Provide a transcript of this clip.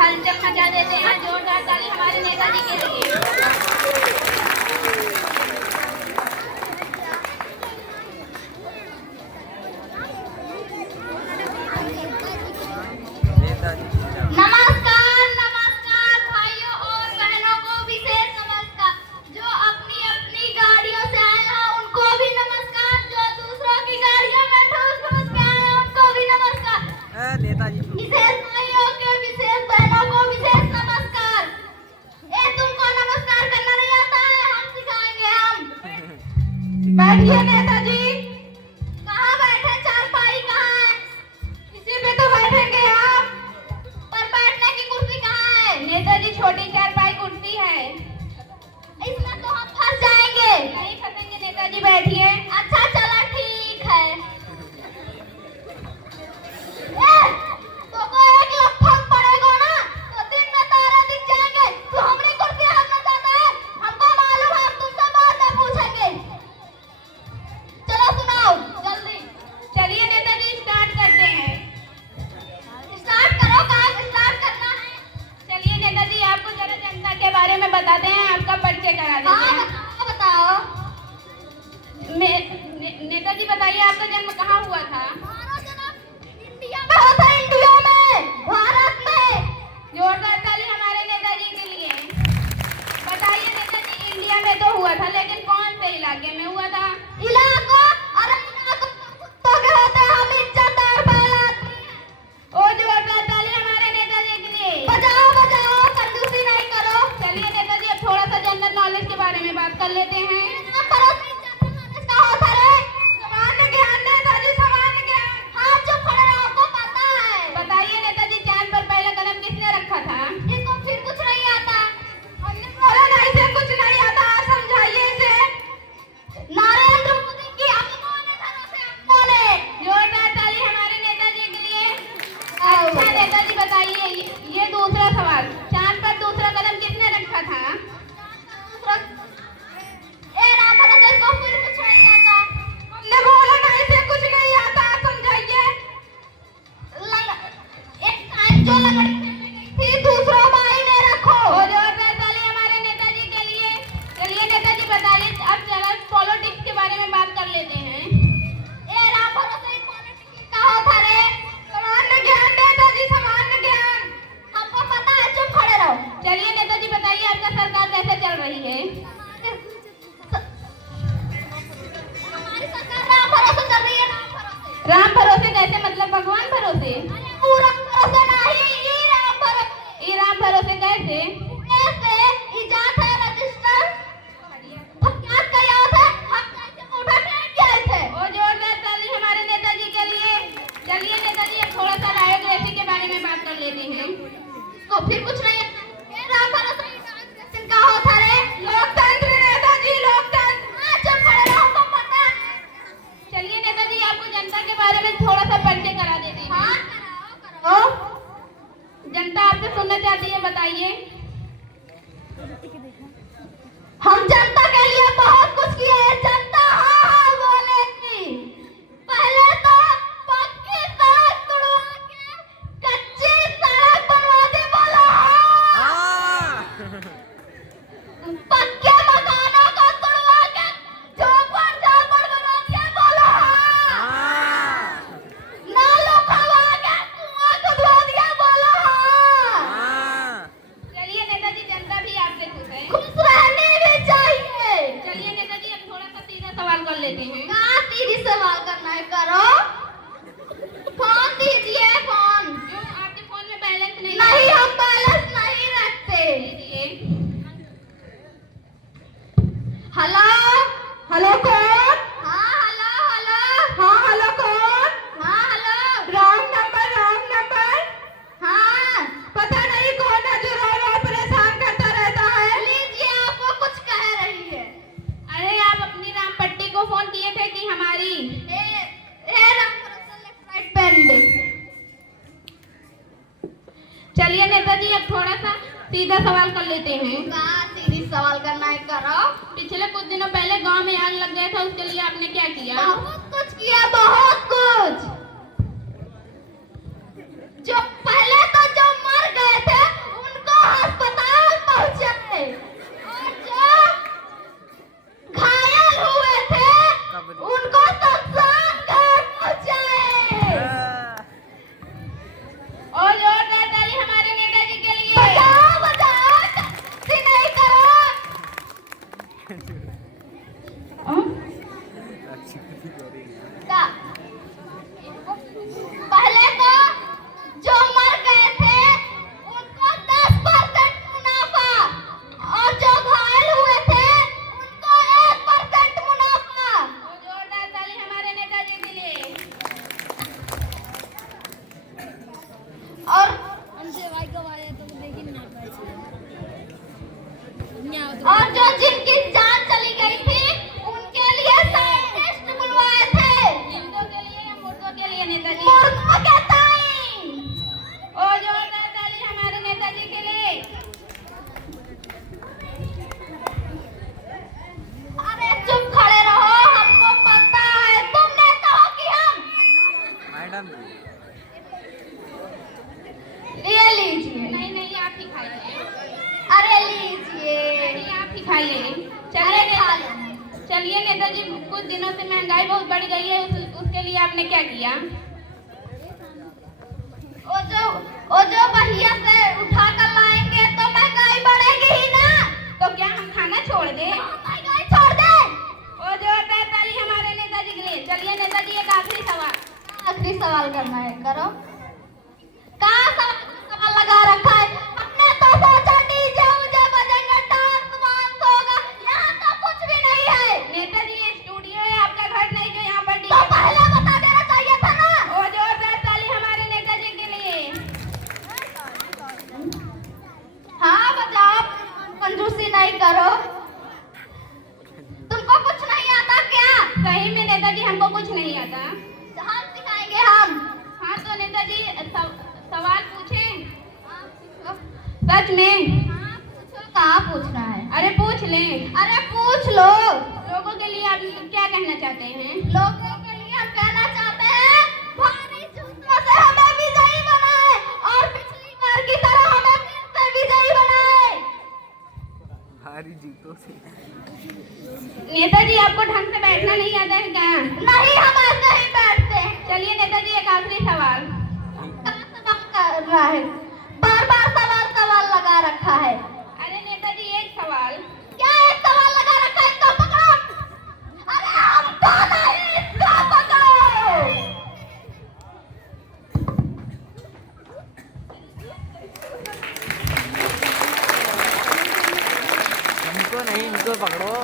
हलचल मचा देते हैं। जोरदार ताली हमारे नेताजी के लिए। नमस्कार नमस्कार भाइयों और बहनों को विशेष नमस्कार। जो अपनी अपनी गाड़ियों से आए हैं उनको भी नमस्कार। जो दूसरों की गाड़ियों में ठूस ठूस के आए हैं उनको भी नमस्कार। नेताजी विशेष भाइयों के विशेष बहनों को विशेष नमस्कार। तुमको नमस्कार करना नहीं आता है, हम सिखाएंगे। हम बैठिए नेताजी। कहाँ बैठे? चारपाई कहाँ है? इसी पे तो बैठेंगे आप। नेताजी छोटी चारपाई कुर्सी है, इसमें तो हम फंस जाएंगे। नहीं फंसेंगे नेताजी, बैठिए। अच्छा चलो ठीक है। तो को एक लफन पड़ेगा ना तो दिन में तारे दिख जाएंगे। तो हमने कुर्सी हाथ में जाता है, हमको मालूम है, तुमसे बात नहीं पूछेंगे। चलो सुनाओ जल्दी। चलिए नेताजी स्टार्ट करते हैं। स्टार्ट करो। काम स्टार्ट करना है। चलिए नेताजी आपको जरा जनता के बारे में बताते हैं, आपका परिचय करा देते हैं। बताओ। नेताजी बताइए आपका जन्म कहाँ हुआ था? इंडिया में हुआ था। इंडिया में, भारत में। जोरदार ताली हमारे नेताजी के लिए। बताइए नेताजी इंडिया में तो हुआ था, लेकिन कौन से इलाके में हुआ था? इलाका? अरे इलाका तो क्या होता है, हम इज्जतदार बात। ओ जोरदार ताली हमारे नेताजी के लिए। बजाओ बजाओ, कंजूसी नहीं करो। चलिए नेताजी अब थोड़ा सा जनरल नॉलेज के बारे में बात कर लेते हैं। सामान्य ज्ञान नेताजी, सामान्य ज्ञान। हाँ चुप खड़े रहो, आपको पता है। बताइए नेताजी चांद पर पहला कदम किसने रखा था? इसको फिर कुछ नहीं आता। हमने बोला ना इसे कुछ नहीं आता, समझाइए इसे। नरेंद्र मोदी की अम्मों ने धरा से अम्मों ने। जोरदार ताली हमारे नेताजी के लिए। अच्छा नेताजी बताइए ये दूसरा सवाल, चांद पर दूसरा कदम किसने रखा था? राम भरोसे, इसको फिर कुछ नहीं आता। हमने बोला ना इसे कुछ नहीं आता, समझाइए। एक टाइम जो लकड़ी थी दूसरा भाई ने रखो। जोरदार ताली हमारे नेताजी के लिए। चलिए नेताजी बताइए अब चलो पॉलिटिक्स के बारे में बात कर लेते हैं। राम भरोसे पॉलिटिक्स का होता रे? सामान्य ज्ञान नेताजी, सामान्य ज्ञान। हमको पता है, चुप खड़े रहो। चलिए नेताजी बताइए आपका सरकार कैसे चल रही है? हमारी सरकार राम भरोसे चल रही है। राम भरोसे कैसे? मतलब भगवान भरोसे? पूरा भरोसे नहीं, ये राम भरोसे। ये राम भरोसे कैसे? कैसे? ये जात है रजिस्टर। क्या किया था? हम कैसे उठा के आए थे? ओ जोरदार ताली हमारे नेताजी के लिए। चलिए नेताजी अब थोड़ा सा बायोग्राफी के बारे में बात कर लेते हैं। तो फिर कुछ नहीं। राम भरोसे का होता रे? लोकतंत्र नेताजी, लोकतंत्र। हाँ चुप खड़े रहो, हमको पता है। चलिए नेताजी आपको जनता के बारे में थोड़ा सा परिचय करा देते हैं। हाँ कराओ। जनता आपसे सुनना चाहती है, बताइए। हम जनता के लिए बहुत कुछ किए हैं। जनता हाँ हाँ बोलेगी। पहले तो पक्की सड़क तुड़वा के कच्ची सड़क बनवा दी, बोलो हाँ। पक्के मकानों को तुड़वा के झोपड़ झापड़ बना दिया, बोलो हाँ। नालों खवा के कुआं खुदवा दिया, बोलो हाँ। चलिए नेताजी जनता भी आपसे खुश है। खुश रहनी भी चाहिए। चलिए नेताजी अब थोड़ा सा सीधा सवाल कर लेते हैं। कहाँ सीधी सवाल करना है, करो। फोन दीजिए, फोन। क्यों आपके फोन में बैलेंस नहीं? नहीं हम बैलेंस नहीं रखते। हेलो हेलो कौन? हाँ हेलो हेलो। हाँ हेलो कौन? हाँ हेलो। Wrong number. हाँ पता नहीं कौन है जो रो रो परेशान करता रहता है। लीजिए आपको कुछ कह रही है। अरे आप अपनी राम पट्टी को फोन किए थे कि हमारी? राम लेफ्ट राइट पेन दे। चलिए नेताजी अब थोड़ा सा सीधा सवाल कर लेते हैं। कहाँ सीधी सवाल करना है, करो। पिछले कुछ दिनों पहले गांव में आग लग गया था, उसके लिए आपने क्या किया? बहुत कुछ किया, बहुत कुछ। जो पहले तो जो मर गए थे और जो जिनकी जान चली गई थी उनके लिए साइंटिस्ट बुलवाए थे। जिंदों के लिए या मुर्दों के लिए नेताजी? मुर्दों के ताई। और जो नेताजी हमारे नेताजी के लिए। अरे चुप खड़े रहो, हमको पता है तुम नेता हो कि हम। मैडम ये लीजिए। नहीं नहीं आप ही खाइए। अरे लीजिए। नहीं आप ही खाइए। चलिए नेताजी, कुछ दिनों से महंगाई बहुत बढ़ गई है, उसके लिए आपने क्या किया? वो जो भैया से उठा कर लाएंगे तो महंगाई बढ़ेगी ही ना। तो क्या हम खाना छोड़ दें? महंगाई छोड़ दें। वो जो होता है ताली हमारे नेताजी के लिए। चलिए नेताजी एक आखिरी सवाल करना है, करो। कहाँ सवाल लगा रखा है? हमने तो सोचा डीजे उजे बजेंगे, डांस वांस होगा, यहाँ तो कुछ भी नहीं है। नेताजी ये स्टूडियो है, आपका घर नहीं जो यहाँ पर डीजे। तो पहले बता देना चाहिए था ना। वो जो होता है ताली हमारे नेताजी के लिए। हाँ बजाओ, कंजूसी नहीं करो। तुमको कुछ नहीं आता क्या? सही में नेताजी हमको कुछ नहीं आता। हम सिखाएंगे हम। हाँ तो नेताजी सवाल पूछें? सच में? हाँ पूछो। कहाँ पूछना है? अरे पूछ लें। अरे पूछ लो। लोगों के लिए आप क्या कहना चाहते हैं? लोगों के लिए हम कहना चाहते हैं भारी जूतों से हमें विजयी बनाए और पिछली बार की तरह हमें फिर से विजयी बनाए। भारी जूतों से। नेताजी आपको ढंग से बैठना नहीं आता है क्या? नहीं, हम ऐसे ही बैठते हैं। चलिए नेताजी एक आखिरी सवाल कर रहा है, बार बार सवाल लगा रखा है। अरे नेताजी एक सवाल। क्या एक सवाल लगा रखा है? इसको पकड़ो। अरे हमको नहीं, इसको पकड़ो। हमको नहीं, इनको पकड़ो।